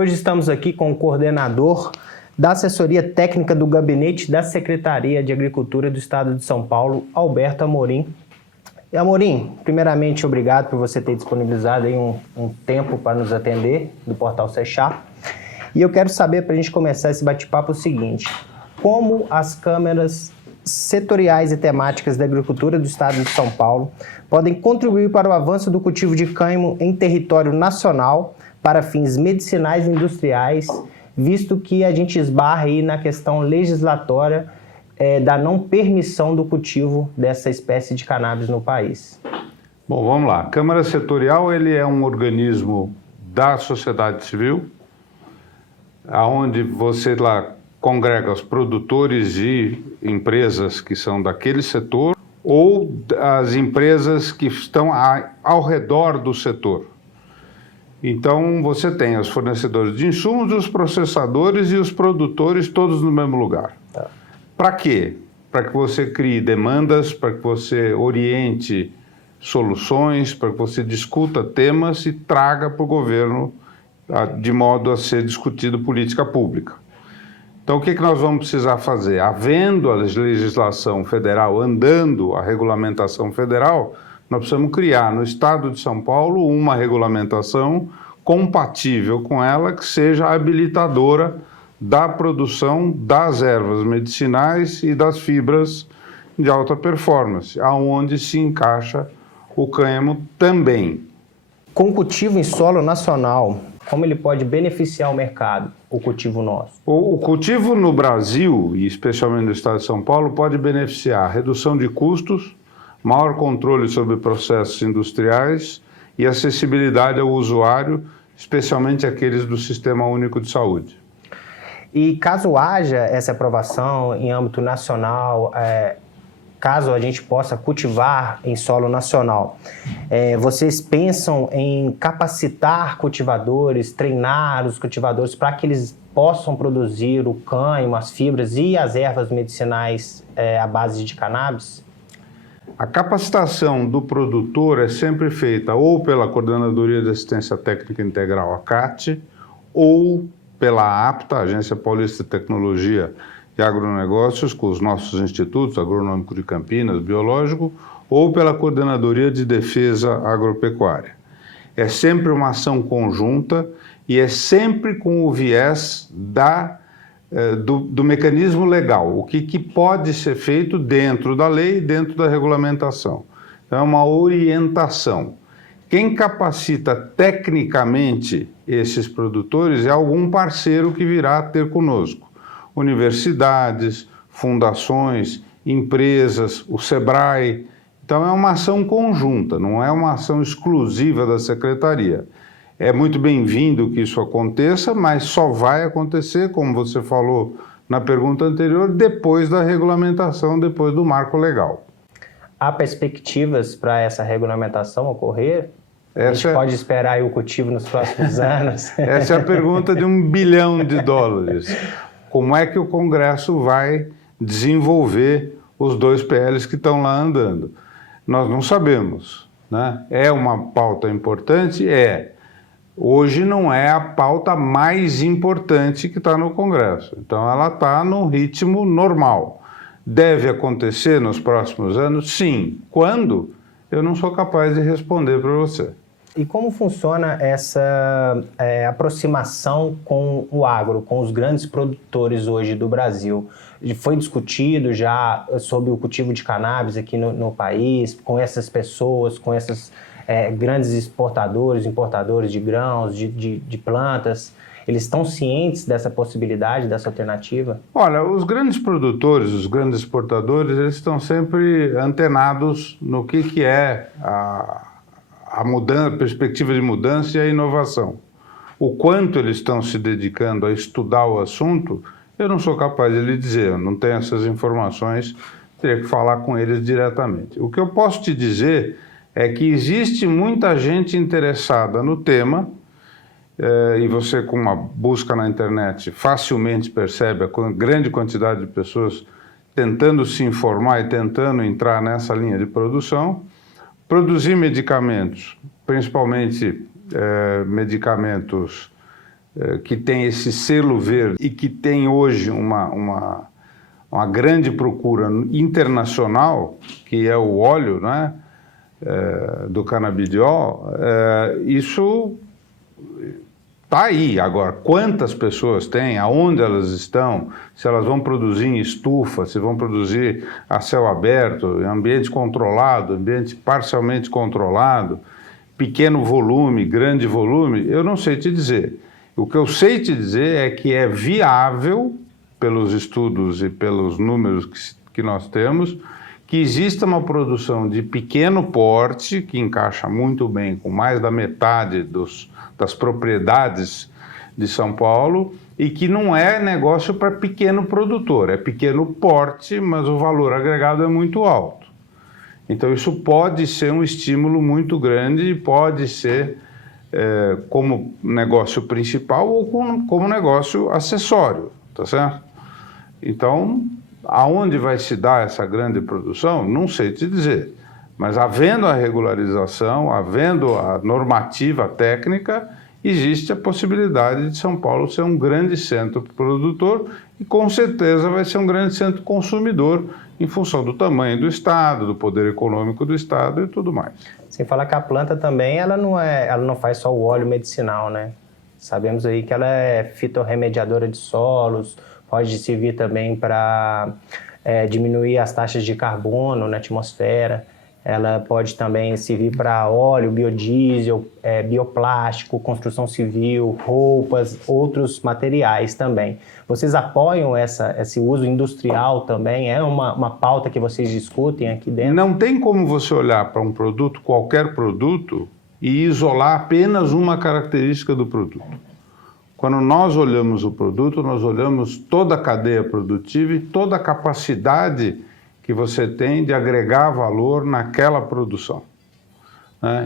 Hoje estamos aqui com o coordenador da assessoria técnica do Gabinete da Secretaria de Agricultura do Estado de São Paulo, Alberto Amorim. E Amorim, primeiramente, obrigado por você ter disponibilizado aí um tempo para nos atender do Portal Sechar. E eu quero saber, para a gente começar esse bate-papo, o seguinte: como as câmaras setoriais e temáticas da agricultura do Estado de São Paulo podem contribuir para o avanço do cultivo de cânhamo em território nacional para fins medicinais e industriais, visto que a gente esbarra aí na questão legislatória da não permissão do cultivo dessa espécie de cannabis no país. Bom, vamos lá. A Câmara Setorial ele é um organismo da sociedade civil, onde você lá congrega os produtores e empresas que são daquele setor ou as empresas que estão ao redor do setor. Então, você tem os fornecedores de insumos, os processadores e os produtores todos no mesmo lugar. Para quê? Para que você crie demandas, para que você oriente soluções, para que você discuta temas e traga para o governo de modo a ser discutido política pública. Então, o que nós vamos precisar fazer? Havendo a legislação federal, andando a regulamentação federal, nós precisamos criar no Estado de São Paulo uma regulamentação compatível com ela, que seja habilitadora da produção das ervas medicinais e das fibras de alta performance, aonde se encaixa o cânhamo também. Com o cultivo em solo nacional, como ele pode beneficiar o mercado, o cultivo nosso? O cultivo no Brasil, e especialmente no Estado de São Paulo, pode beneficiar a redução de custos, maior controle sobre processos industriais e acessibilidade ao usuário, especialmente aqueles do Sistema Único de Saúde. E caso haja essa aprovação em âmbito nacional, caso a gente possa cultivar em solo nacional, vocês pensam em capacitar cultivadores, treinar os cultivadores para que eles possam produzir o cânhamo, as fibras e as ervas medicinais à base de cannabis? A capacitação do produtor é sempre feita ou pela Coordenadoria de Assistência Técnica Integral, a CAT, ou pela APTA, Agência Paulista de Tecnologia e Agronegócios, com os nossos institutos, Agronômico de Campinas, Biológico, ou pela Coordenadoria de Defesa Agropecuária. É sempre uma ação conjunta e é sempre com o viés do mecanismo legal, o que pode ser feito dentro da lei, dentro da regulamentação. Então, é uma orientação. Quem capacita tecnicamente esses produtores é algum parceiro que virá ter conosco. Universidades, fundações, empresas, o SEBRAE. Então é uma ação conjunta, não é uma ação exclusiva da Secretaria. É muito bem-vindo que isso aconteça, mas só vai acontecer, como você falou na pergunta anterior, depois da regulamentação, depois do marco legal. Há perspectivas para essa regulamentação ocorrer? A gente pode esperar aí o cultivo nos próximos anos? Essa é a pergunta de $1 bilhão. Como é que o Congresso vai desenvolver os 2 PLs que estão lá andando? Nós não sabemos, né? É uma pauta importante? Hoje não é a pauta mais importante que está no Congresso. Então ela está num ritmo normal. Deve acontecer nos próximos anos? Sim. Quando? Eu não sou capaz de responder para você. E como funciona essa aproximação com o agro, com os grandes produtores hoje do Brasil? Foi discutido já sobre o cultivo de cannabis aqui no país, com essas pessoas, com esses grandes exportadores, importadores de grãos, de plantas? Eles estão cientes dessa possibilidade, dessa alternativa? Olha, os grandes produtores, os grandes exportadores, eles estão sempre antenados no que é a mudança, a perspectiva de mudança e a inovação. O quanto eles estão se dedicando a estudar o assunto, eu não sou capaz de lhe dizer, eu não tenho essas informações, teria que falar com eles diretamente. O que eu posso te dizer é que existe muita gente interessada no tema, e você, com uma busca na internet, facilmente percebe a grande quantidade de pessoas tentando se informar e tentando entrar nessa linha de produção. Produzir medicamentos, principalmente medicamentos que tem esse selo verde e que tem hoje uma grande procura internacional, que é o óleo, né, do canabidiol, isso está aí. Agora, quantas pessoas tem, aonde elas estão, se elas vão produzir em estufa, se vão produzir a céu aberto, em ambiente controlado, ambiente parcialmente controlado, pequeno volume, grande volume, eu não sei te dizer. O que eu sei te dizer é que é viável, pelos estudos e pelos números que nós temos, que exista uma produção de pequeno porte, que encaixa muito bem com mais da metade das propriedades de São Paulo, e que não é negócio para pequeno produtor, é pequeno porte, mas o valor agregado é muito alto. Então isso pode ser um estímulo muito grande e pode ser como negócio principal ou como negócio acessório, tá certo? Então, aonde vai se dar essa grande produção, não sei te dizer, mas havendo a regularização, havendo a normativa técnica, existe a possibilidade de São Paulo ser um grande centro produtor e com certeza vai ser um grande centro consumidor em função do tamanho do Estado, do poder econômico do Estado e tudo mais. Sem falar que a planta também, ela não faz só o óleo medicinal, né? Sabemos aí que ela é fitorremediadora de solos, pode servir também para diminuir as taxas de carbono na atmosfera. Ela pode também servir para óleo, biodiesel, bioplástico, construção civil, roupas, outros materiais também. Vocês apoiam esse uso industrial também? É uma pauta que vocês discutem aqui dentro? Não tem como você olhar para um produto, qualquer produto, e isolar apenas uma característica do produto. Quando nós olhamos o produto, nós olhamos toda a cadeia produtiva e toda a capacidade que você tem de agregar valor naquela produção.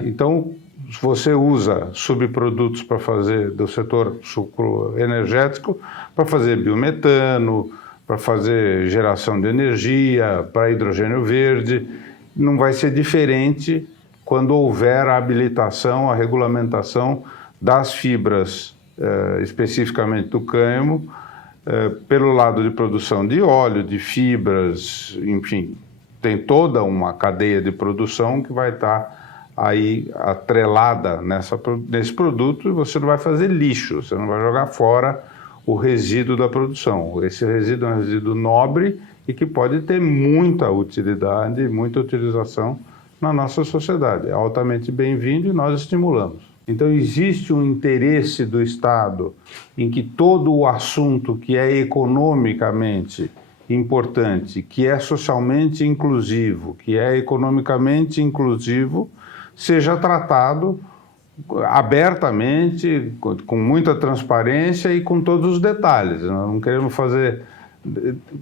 Então, se você usa subprodutos para fazer do setor sucroenergético, para fazer biometano, para fazer geração de energia, para hidrogênio verde, não vai ser diferente quando houver a habilitação, a regulamentação das fibras, especificamente do cânhamo, pelo lado de produção de óleo, de fibras, enfim, tem toda uma cadeia de produção que vai estar aí atrelada nesse produto e você não vai fazer lixo, você não vai jogar fora o resíduo da produção. Esse resíduo é um resíduo nobre e que pode ter muita utilidade, muita utilização na nossa sociedade. É altamente bem-vindo e nós estimulamos. Então, existe um interesse do Estado em que todo o assunto que é economicamente importante, que é socialmente inclusivo, que é economicamente inclusivo, seja tratado abertamente, com muita transparência e com todos os detalhes. Nós não queremos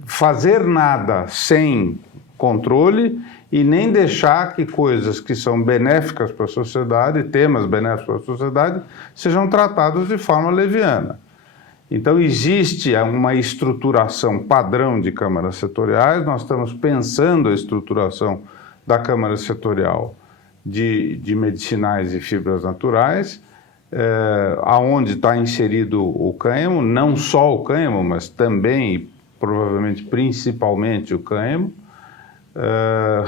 fazer nada sem controle e nem deixar que coisas que são benéficas para a sociedade, temas benéficos para a sociedade, sejam tratados de forma leviana. Então, existe uma estruturação padrão de câmaras setoriais, nós estamos pensando a estruturação da Câmara Setorial de medicinais e fibras naturais, aonde está inserido o cânhamo, não só o cânhamo, mas também, provavelmente, principalmente o cânhamo,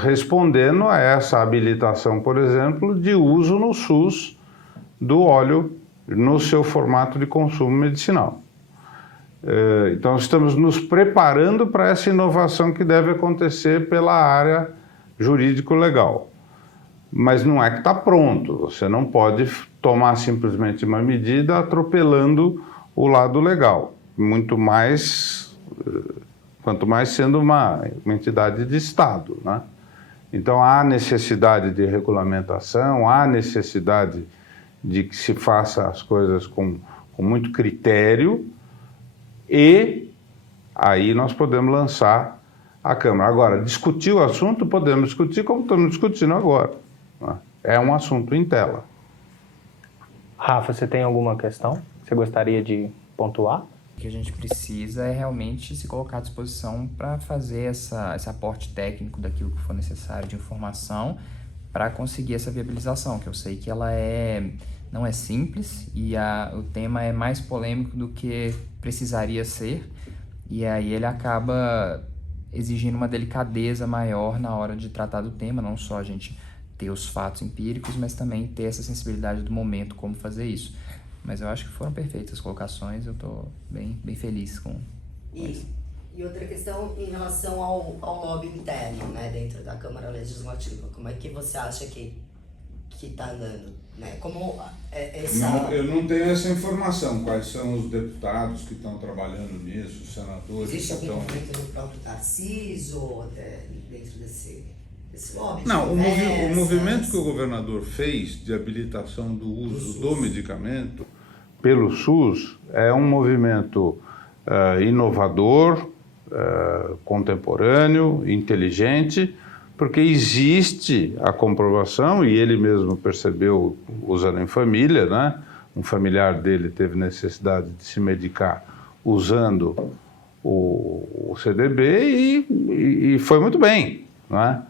respondendo a essa habilitação, por exemplo, de uso no SUS do óleo no seu formato de consumo medicinal. Então, estamos nos preparando para essa inovação que deve acontecer pela área jurídico-legal. Mas não é que está pronto, você não pode tomar simplesmente uma medida atropelando o lado legal, quanto mais sendo uma entidade de Estado, né? Então, há necessidade de regulamentação, há necessidade de que se faça as coisas com muito critério e aí nós podemos lançar a Câmara. Agora, discutir o assunto, podemos discutir como estamos discutindo agora, né? É um assunto em tela. Rafa, você tem alguma questão que você gostaria de pontuar? O que a gente precisa é realmente se colocar à disposição para fazer esse aporte técnico daquilo que for necessário de informação, para conseguir essa viabilização, que eu sei que ela não é simples e o tema é mais polêmico do que precisaria ser, e aí ele acaba exigindo uma delicadeza maior na hora de tratar do tema, não só a gente ter os fatos empíricos, mas também ter essa sensibilidade do momento, como fazer isso. Mas eu acho que foram perfeitas as colocações, eu estou bem feliz com isso. E outra questão em relação ao lobby interno, né, dentro da Câmara Legislativa. Como é que você acha que está andando? Né? Como essa... Eu não tenho essa informação. Quais são os deputados que estão trabalhando nisso, os senadores Existe que algum estão... movimento do próprio Tarcísio dentro desse lobby? Não, o movimento que o governador fez de habilitação do uso do medicamento Pelo SUS é um movimento inovador, contemporâneo, inteligente, porque existe a comprovação, e ele mesmo percebeu usando em família, né? Um familiar dele teve necessidade de se medicar usando o CDB e foi muito bem, né?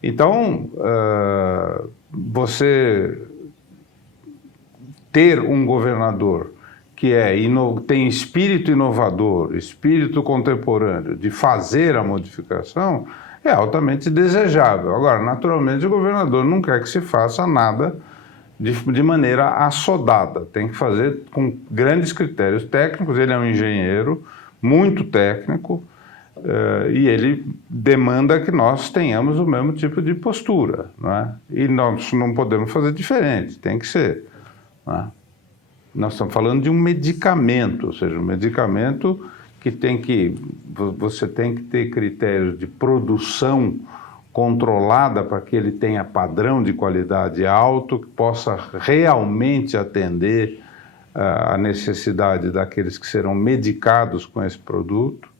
Então, você ter um governador que tem espírito inovador, espírito contemporâneo de fazer a modificação, é altamente desejável. Agora, naturalmente, o governador não quer que se faça nada de maneira assodada. Tem que fazer com grandes critérios técnicos. Ele é um engenheiro muito técnico e ele demanda que nós tenhamos o mesmo tipo de postura, não é? E nós não podemos fazer diferente, tem que ser, não é? Nós estamos falando de um medicamento, ou seja, um medicamento que você tem que ter critérios de produção controlada para que ele tenha padrão de qualidade alto, que possa realmente atender a necessidade daqueles que serão medicados com esse produto,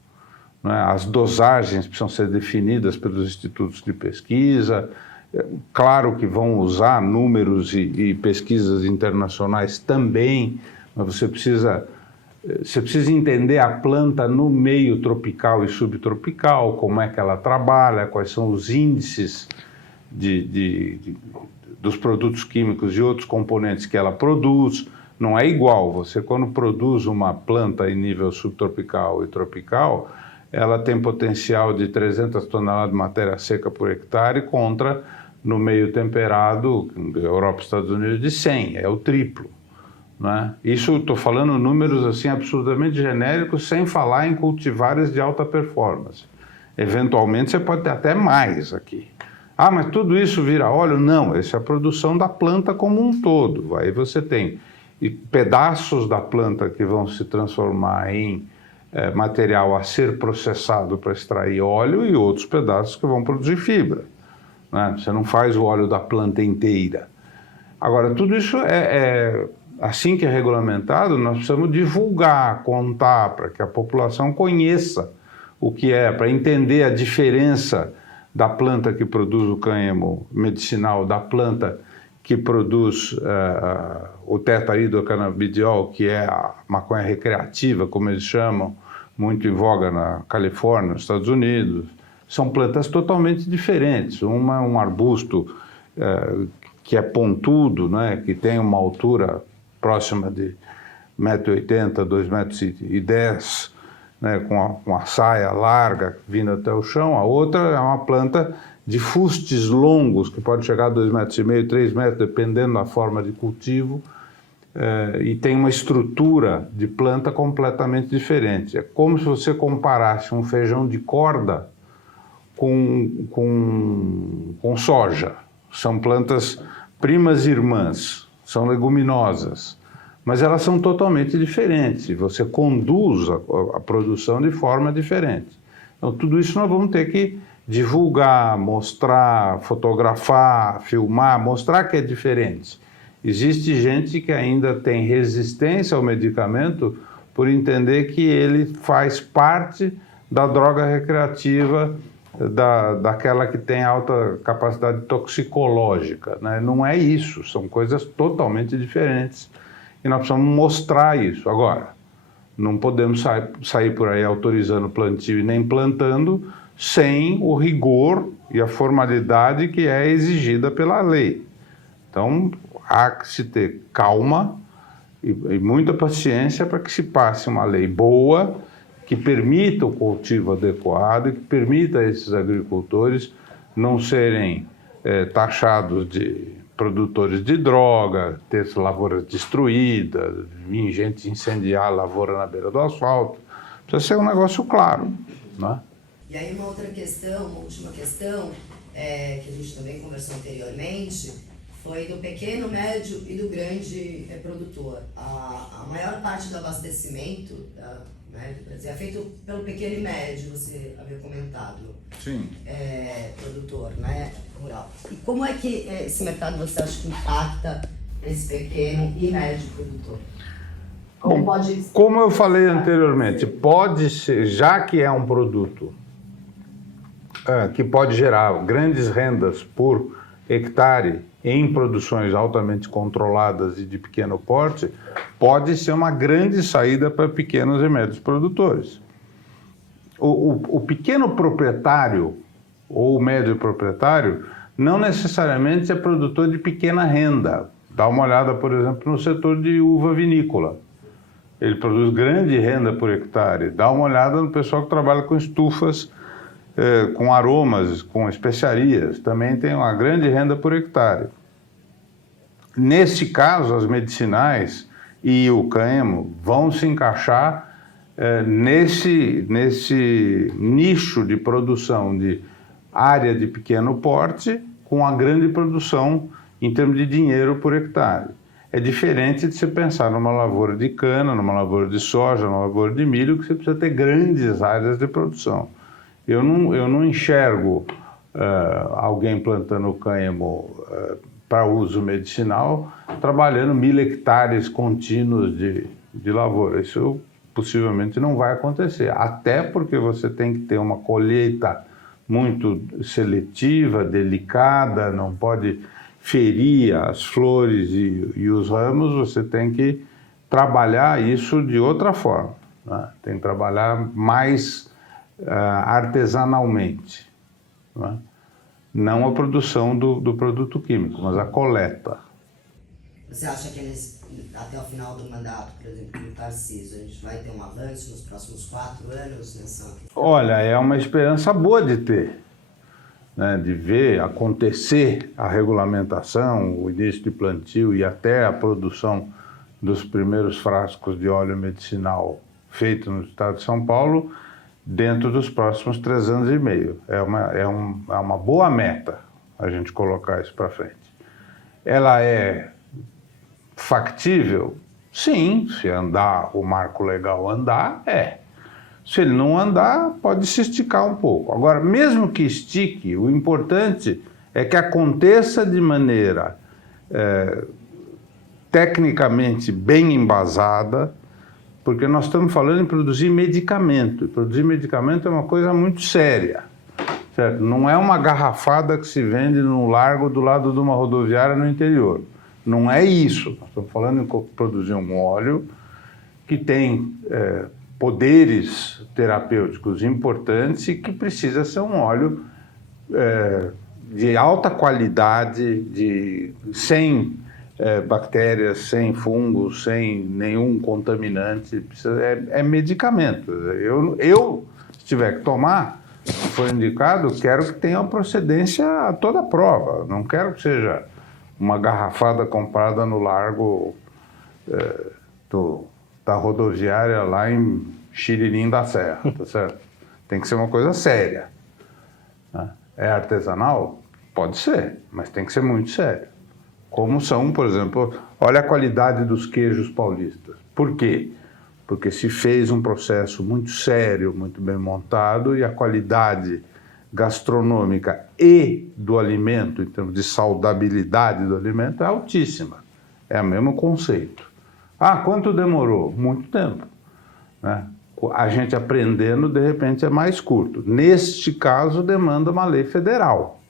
não é? As dosagens precisam ser definidas pelos institutos de pesquisa. Claro que vão usar números e pesquisas internacionais também, mas você precisa entender a planta no meio tropical e subtropical, como é que ela trabalha, quais são os índices dos produtos químicos e outros componentes que ela produz. Não é igual, você quando produz uma planta em nível subtropical e tropical, ela tem potencial de 300 toneladas de matéria seca por hectare contra, no meio temperado, Europa e Estados Unidos, de 100, é o triplo. Não é? Isso, estou falando números assim absurdamente genéricos, sem falar em cultivares de alta performance. Eventualmente você pode ter até mais aqui. Ah, mas tudo isso vira óleo? Não, essa é a produção da planta como um todo. Aí você tem pedaços da planta que vão se transformar em material a ser processado para extrair óleo e outros pedaços que vão produzir fibra. Né? Você não faz o óleo da planta inteira. Agora, tudo isso assim que é regulamentado, nós precisamos divulgar, contar, para que a população conheça o que é, para entender a diferença da planta que produz o cânhamo medicinal, da planta que produz o tetrahidrocanabidiol, que é a maconha recreativa, como eles chamam, muito em voga na Califórnia, nos Estados Unidos. São plantas totalmente diferentes. Uma é um arbusto que é pontudo, né, que tem uma altura próxima de 1,80 m, 2,10 m, né, com a saia larga vindo até o chão. A outra é uma planta de fustes longos, que pode chegar a 2,5 m, 3 metros, dependendo da forma de cultivo, e tem uma estrutura de planta completamente diferente. É como se você comparasse um feijão de corda com soja. São plantas primas irmãs, são leguminosas, mas elas são totalmente diferentes, e você conduz a produção de forma diferente. Então, tudo isso nós vamos ter que divulgar, mostrar, fotografar, filmar, mostrar que é diferente. Existe gente que ainda tem resistência ao medicamento por entender que ele faz parte da droga recreativa, daquela que tem alta capacidade toxicológica, né? Não é isso, são coisas totalmente diferentes e nós precisamos mostrar isso. Agora, não podemos sair por aí autorizando plantio e nem plantando sem o rigor e a formalidade que é exigida pela lei. Então, há que se ter calma e muita paciência para que se passe uma lei boa, que permita o cultivo adequado e que permita a esses agricultores não serem taxados de produtores de droga, ter lavouras destruídas, vir gente incendiar a lavoura na beira do asfalto. Precisa ser um negócio claro, né? E aí uma outra questão, uma última questão, que a gente também conversou anteriormente, foi do pequeno, médio e do grande produtor. A maior parte do abastecimento do Brasil é feito pelo pequeno e médio, você havia comentado. Sim. Produtor, né, rural. E como é que esse mercado você acha que impacta esse pequeno e médio produtor? Bom, como eu falei anteriormente, pode ser, já que é um produto que pode gerar grandes rendas por hectare em produções altamente controladas e de pequeno porte, pode ser uma grande saída para pequenos e médios produtores. O pequeno proprietário ou o médio proprietário não necessariamente é produtor de pequena renda. Dá uma olhada, por exemplo, no setor de uva vinícola. Ele produz grande renda por hectare. Dá uma olhada no pessoal que trabalha com estufas, com aromas, com especiarias. Também tem uma grande renda por hectare. Nesse caso, as medicinais e o cânhamo vão se encaixar nesse nicho de produção de área de pequeno porte com a grande produção em termos de dinheiro por hectare. É diferente de você pensar numa lavoura de cana, numa lavoura de soja, numa lavoura de milho, que você precisa ter grandes áreas de produção. Eu não enxergo alguém plantando cânhamo para uso medicinal, trabalhando 1.000 hectares contínuos de lavoura. Isso possivelmente não vai acontecer, até porque você tem que ter uma colheita muito seletiva, delicada, não pode ferir as flores e os ramos, você tem que trabalhar isso de outra forma, né? Tem que trabalhar mais artesanalmente, né? Não a produção do produto químico, mas a coleta. Você acha que até o final do mandato, por exemplo, do Tarcísio, a gente vai ter um avanço nos próximos 4 anos nessa... Olha, é uma esperança boa de ter, né, de ver acontecer a regulamentação, o início de plantio e até a produção dos primeiros frascos de óleo medicinal feito no estado de São Paulo dentro dos próximos 3 anos e meio. É uma boa meta a gente colocar isso para frente. Ela é factível? Sim, se andar, o marco legal andar, é. Se ele não andar, pode se esticar um pouco. Agora, mesmo que estique, o importante é que aconteça de maneira tecnicamente bem embasada, porque nós estamos falando em produzir medicamento. E produzir medicamento é uma coisa muito séria, certo? Não é uma garrafada que se vende no largo do lado de uma rodoviária no interior. Não é isso. Nós estamos falando em produzir um óleo que tem poderes terapêuticos importantes e que precisa ser um óleo de alta qualidade, sem bactérias, sem fungos, sem nenhum contaminante. É medicamento. Eu, se tiver que tomar, se for indicado, quero que tenha uma procedência a toda prova. Não quero que seja uma garrafada comprada no largo da rodoviária lá em Xiririm da Serra, tá certo? Tem que ser uma coisa séria, né? É artesanal? Pode ser, mas tem que ser muito sério. Como são, por exemplo, olha a qualidade dos queijos paulistas. Por quê? Porque se fez um processo muito sério, muito bem montado, e a qualidade gastronômica e do alimento, em termos de saudabilidade do alimento, é altíssima. É o mesmo conceito. Ah, quanto demorou? Muito tempo, né? A gente aprendendo, de repente, é mais curto. Neste caso, demanda uma lei federal.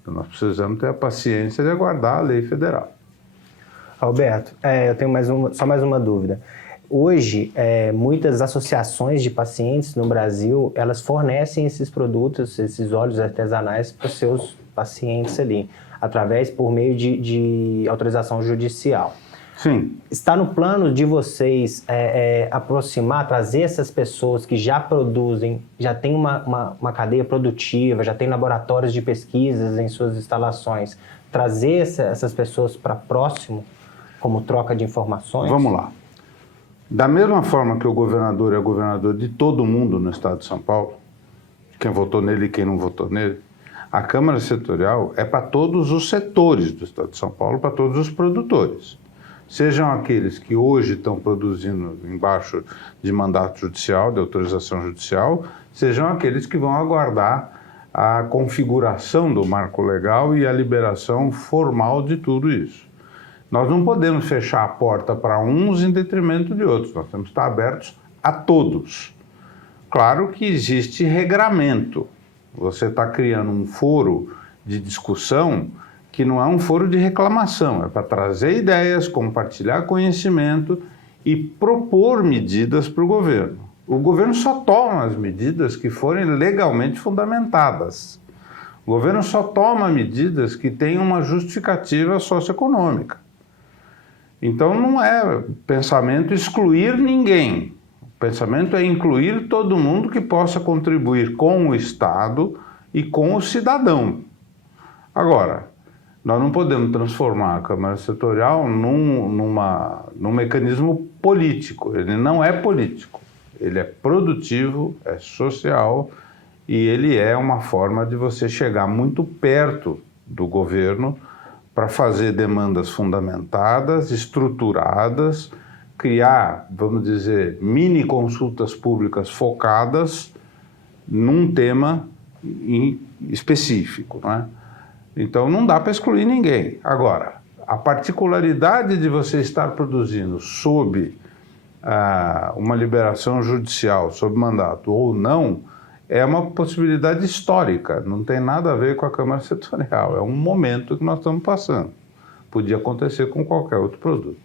Então, nós precisamos ter a paciência de aguardar a lei federal. Alberto, eu tenho só mais uma dúvida. Hoje, muitas associações de pacientes no Brasil, elas fornecem esses produtos, esses óleos artesanais para os seus pacientes ali, por meio de autorização judicial. Sim. Está no plano de vocês aproximar, trazer essas pessoas que já produzem, já tem uma cadeia produtiva, já tem laboratórios de pesquisas em suas instalações, trazer essas pessoas para próximo, como troca de informações? Vamos lá. Da mesma forma que o governador é governador de todo mundo no estado de São Paulo, quem votou nele e quem não votou nele, a Câmara Setorial é para todos os setores do estado de São Paulo, para todos os produtores. Sejam aqueles que hoje estão produzindo embaixo de mandato judicial, de autorização judicial, sejam aqueles que vão aguardar a configuração do marco legal e a liberação formal de tudo isso. Nós não podemos fechar a porta para uns em detrimento de outros, nós temos que estar abertos a todos. Claro que existe regramento. Você está criando um foro de discussão que não é um foro de reclamação, é para trazer ideias, compartilhar conhecimento e propor medidas para o governo. O governo só toma as medidas que forem legalmente fundamentadas. O governo só toma medidas que tenham uma justificativa socioeconômica. Então não é pensamento excluir ninguém. O pensamento é incluir todo mundo que possa contribuir com o Estado e com o cidadão. Agora, nós não podemos transformar a Câmara Setorial num mecanismo político. Ele não é político. Ele é produtivo, é social e ele é uma forma de você chegar muito perto do governo para fazer demandas fundamentadas, estruturadas, criar, vamos dizer, mini consultas públicas focadas num tema específico, não é? Então não dá para excluir ninguém. Agora, a particularidade de você estar produzindo sob uma liberação judicial, sob mandato ou não, é uma possibilidade histórica, não tem nada a ver com a Câmara Setorial, é um momento que nós estamos passando. Podia acontecer com qualquer outro produto.